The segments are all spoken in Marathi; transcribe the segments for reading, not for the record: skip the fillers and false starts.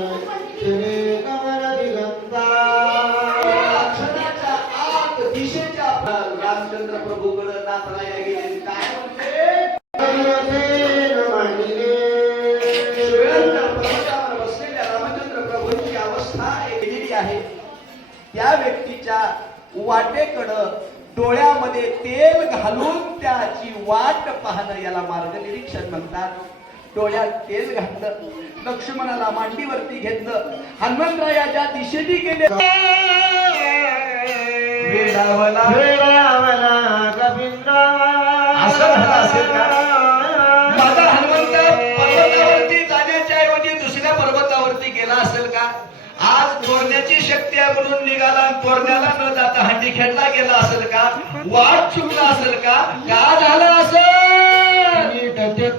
आत दिशेच्या रामचंद्र प्रभूकडे नाथराया गेले काय म्हणते पर्वतावर बसलेल्या रामचंद्र प्रभूंची अवस्था केलेली आहे. त्या व्यक्तीच्या वाटेकडं डोळ्यामध्ये तेल घालून त्याची वाट पाहणं याला मार्गनिरीक्षण म्हणतात. डोळ्यात तेल घातलं, लक्ष्मणाला मांडीवरती घेतलं, हनुमंतरायाच्या दिशेने गेले. वेडावला गोविंदा असं झालं असेल का? माझा हनुमंत पर्वतावरती जाण्याच्या ऐवजी दुसऱ्या पर्वतावरती गेला असेल का? आज तोरण्याची शक्ती आहे म्हणून निघाला, तोरण्याला न जाता हंडी खेळला गेला असेल का? वाट चुकला असेल का? का झालं असेल?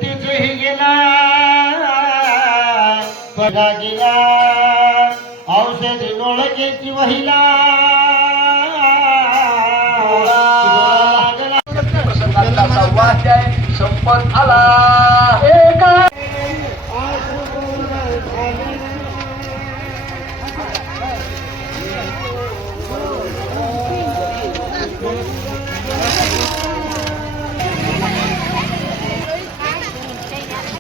तिथेही गेला बघा गेला औषधी नोळकेची वहिला संपत आला.